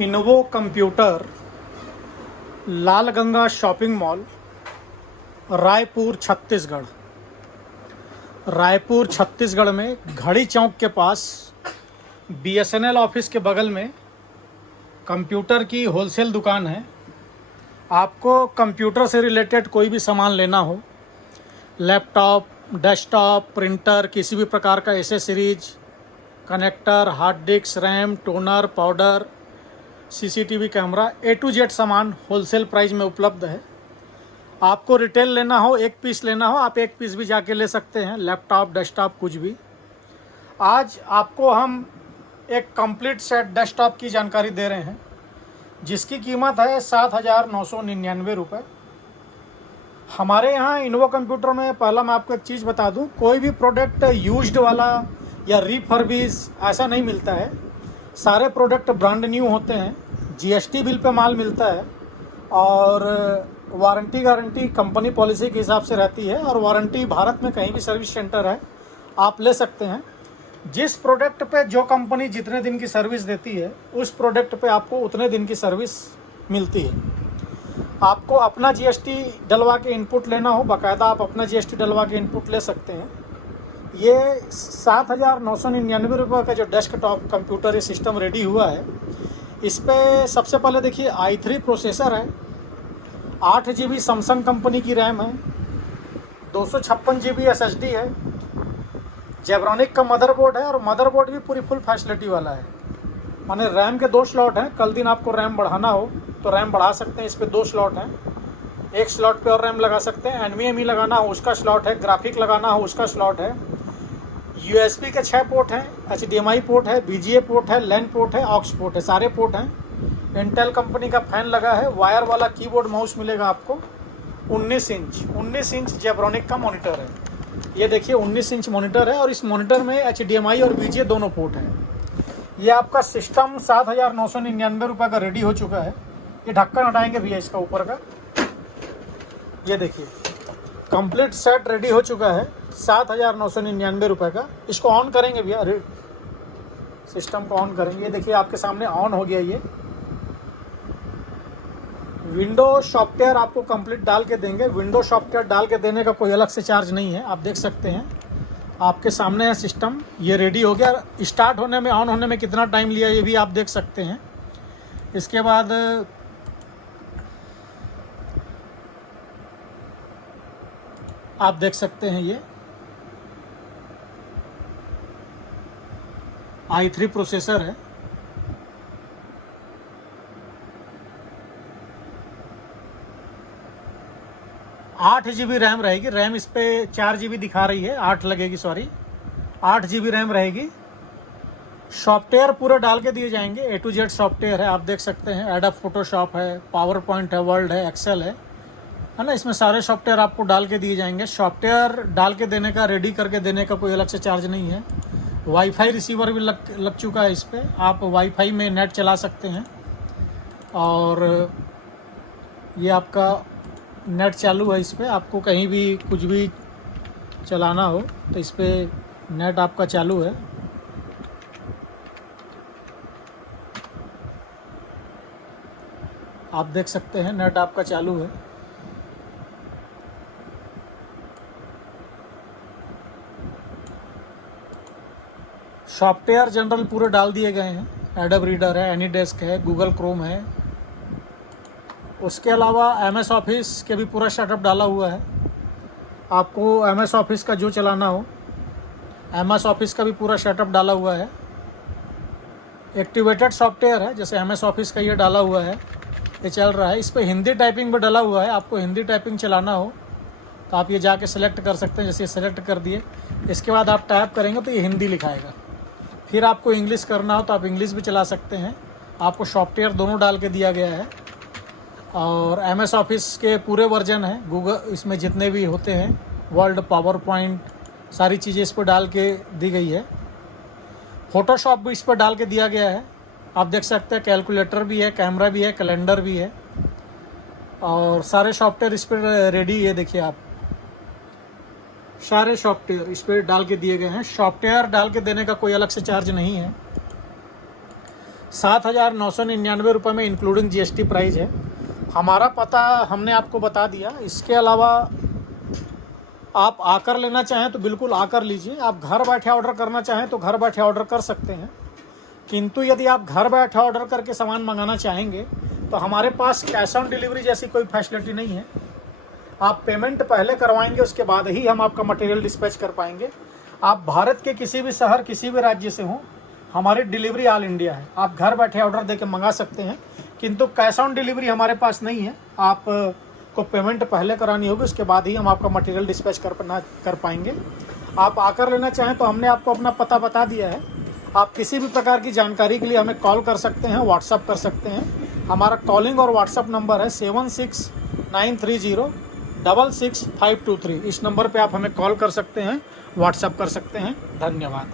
इनोवो computer, लाल Ganga shopping mall, Raipur Chhattisgarh में घड़ी चौक के पास BSNL ऑफिस के बगल में कंप्यूटर की होलसेल दुकान है। आपको कंप्यूटर से रिलेटेड कोई भी सामान लेना हो, लैपटॉप, डेस्कटॉप, प्रिंटर, किसी भी प्रकार का accessories, connector, hard disk, RAM, toner, powder, CCTV camera, A to Z सामान होलसेल प्राइस में उपलब्ध है। आपको रिटेल लेना हो, एक पीस लेना हो, आप एक पीस भी जाके ले सकते हैं, लैपटॉप, डेस्कटॉप, कुछ भी। आज आपको हम एक कंप्लीट सेट डेस्कटॉप की जानकारी दे रहे हैं, जिसकी कीमत है 7,999 रुपये। हमारे यहाँ इनोवो कंप्यूटर में पहला मैं आपको एक चीज़ बता दूं, कोई भी प्रोडक्ट यूज्ड वाला या रिफर्बिश ऐसा नहीं मिलता है। सारे प्रोडक्ट ब्रांड न्यू होते हैं, GST बिल पे माल मिलता है और वारंटी गारंटी कंपनी पॉलिसी के हिसाब से रहती है। और वारंटी भारत में कहीं भी सर्विस सेंटर है, आप ले सकते हैं। जिस प्रोडक्ट पे जो कंपनी जितने दिन की सर्विस देती है, उस प्रोडक्ट पे आपको उतने दिन की सर्विस मिलती है। आपको अपना GST डलवा के इनपुट लेना हो, बाकायदा आप अपना GST डलवा के इनपुट ले सकते हैं। ये 7,999 रुपये का जो डेस्कटॉप कंप्यूटर ये सिस्टम रेडी हुआ है, इस पर सबसे पहले देखिए i3 प्रोसेसर है, 8 GB सैमसंग कंपनी की रैम है, 256 GB SSD है, जेब्रॉनिक का मदरबोर्ड है और मदरबोर्ड भी पूरी फुल फैसिलिटी वाला है। माने रैम के 2 स्लॉट हैं, कल दिन आपको रैम बढ़ाना हो तो रैम बढ़ा सकते हैं। इस पर 2 स्लॉट हैं, एक स्लॉट पे और रैम लगा सकते हैं। NVMe लगाना हो उसका स्लॉट है, ग्राफिक लगाना हो उसका स्लॉट है। USB के 6 पोर्ट हैं, HDMI पोर्ट है, VGA पोर्ट है, LAN पोर्ट है, ऑक्स पोर्ट है, सारे पोर्ट हैं। इंटेल कंपनी का फैन लगा है, वायर वाला कीबोर्ड माउस मिलेगा आपको। 19 इंच जेब्रॉनिक का मॉनिटर है। ये देखिए 19 इंच मॉनिटर है और इस मॉनिटर में HDMI और VGA दोनों पोर्ट हैं। ये आपका सिस्टम 7,999 रुपये का रेडी हो चुका है। ये ढक्कन हटाएंगे भैया इसका ऊपर का, ये देखिए कंप्लीट सेट रेडी हो चुका है 7,999 रुपये का। इसको ऑन करेंगे भैया, सिस्टम को ऑन करेंगे। ये देखिए आपके सामने ऑन हो गया। ये विंडो सॉफ्टवेयर आपको कंप्लीट डाल के देंगे। विंडो सॉफ्टवेयर डाल के देने का कोई अलग से चार्ज नहीं है। आप देख सकते हैं आपके सामने है सिस्टम, ये रेडी हो गया। स्टार्ट होने में, ऑन होने में कितना टाइम लिया ये भी आप देख सकते हैं। इसके बाद आप देख सकते हैं ये i3 प्रोसेसर है, आठ GB रैम रहेगी। रैम इस पे 4 GB दिखा रही है, 8 लगेगी, सॉरी 8 GB रैम रहेगी। सॉफ्टवेयर पूरे डाल के दिए जाएंगे, A to Z सॉफ्टवेयर है। आप देख सकते हैं एडोब फोटोशॉप है, पावर पॉइंट है, वर्ड है, एक्सेल है ना। इसमें सारे सॉफ्टवेयर आपको डाल के दिए जाएंगे। सॉफ्टवेयर डाल के देने का, रेडी करके देने का कोई अलग से चार्ज नहीं है। वाईफाई रिसीवर भी लग चुका है इस पर। आप वाईफाई में नेट चला सकते हैं और ये आपका नेट चालू है इस पर। आपको कहीं भी कुछ भी चलाना हो तो इस पर नेट आपका चालू है। आप देख सकते हैं नेट आपका चालू है। सॉफ्टवेयर जनरल पूरे डाल दिए गए हैं। एडोब रीडर है, एनीडेस्क है, गूगल क्रोम है। उसके अलावा MS ऑफिस के भी पूरा सेटअप डाला हुआ है। आपको MS ऑफिस का जो चलाना हो, MS ऑफिस का भी पूरा सेटअप डाला हुआ है। एक्टिवेटेड सॉफ्टवेयर है, जैसे MS ऑफिस का ये डाला हुआ है, ये चल रहा है। इस पर हिंदी टाइपिंग भी डाला हुआ है। आपको हिंदी टाइपिंग चलाना हो तो आप ये जाके सेलेक्ट कर सकते हैं। जैसे सेलेक्ट कर दिए, इसके बाद आप टाइप करेंगे तो ये हिंदी लिखाएगा। फिर आपको इंग्लिश करना हो तो आप इंग्लिश भी चला सकते हैं। आपको सॉफ्टवेयर दोनों डाल के दिया गया है। और MS ऑफिस के पूरे वर्जन हैं, गूगल इसमें जितने भी होते हैं, वर्ड, पावर पॉइंट, सारी चीज़ें इस पर डाल के दी गई है। फोटोशॉप भी इस पर डाल के दिया गया है। आप देख सकते हैं कैलकुलेटर भी है, कैमरा भी है, कैलेंडर भी है और सारे सॉफ्टवेयर इस पर रेडी है। देखिए आप सारे सॉफ्टवेयर इस पर डाल के दिए गए हैं। सॉफ्टवेयर डाल के देने का कोई अलग से चार्ज नहीं है। 7,999 रुपये में इंक्लूडिंग GST प्राइस है। हमारा पता हमने आपको बता दिया। इसके अलावा आप आकर लेना चाहें तो बिल्कुल आकर लीजिए। आप घर बैठे ऑर्डर करना चाहें तो घर बैठे ऑर्डर कर सकते हैं, किंतु यदि आप घर बैठे ऑर्डर करके सामान मंगाना चाहेंगे तो हमारे पास कैश ऑन डिलीवरी जैसी कोई फैसिलिटी नहीं है। आप पेमेंट पहले करवाएंगे, उसके बाद ही हम आपका मटेरियल डिस्पैच कर पाएंगे। आप भारत के किसी भी शहर, किसी भी राज्य से हों, हमारी डिलीवरी ऑल इंडिया है। आप घर बैठे ऑर्डर देके मंगा सकते हैं, किंतु कैश ऑन डिलीवरी हमारे पास नहीं है। आप को पेमेंट पहले करानी होगी, उसके बाद ही हम आपका मटेरियल डिस्पैच कर पाएंगे। आप आकर लेना चाहें तो हमने आपको अपना पता बता दिया है। आप किसी भी प्रकार की जानकारी के लिए हमें कॉल कर सकते हैं, व्हाट्सअप कर सकते हैं। हमारा कॉलिंग और व्हाट्सअप नंबर है 7693066523। इस नंबर पे आप हमें कॉल कर सकते हैं, व्हाट्सअप कर सकते हैं। धन्यवाद।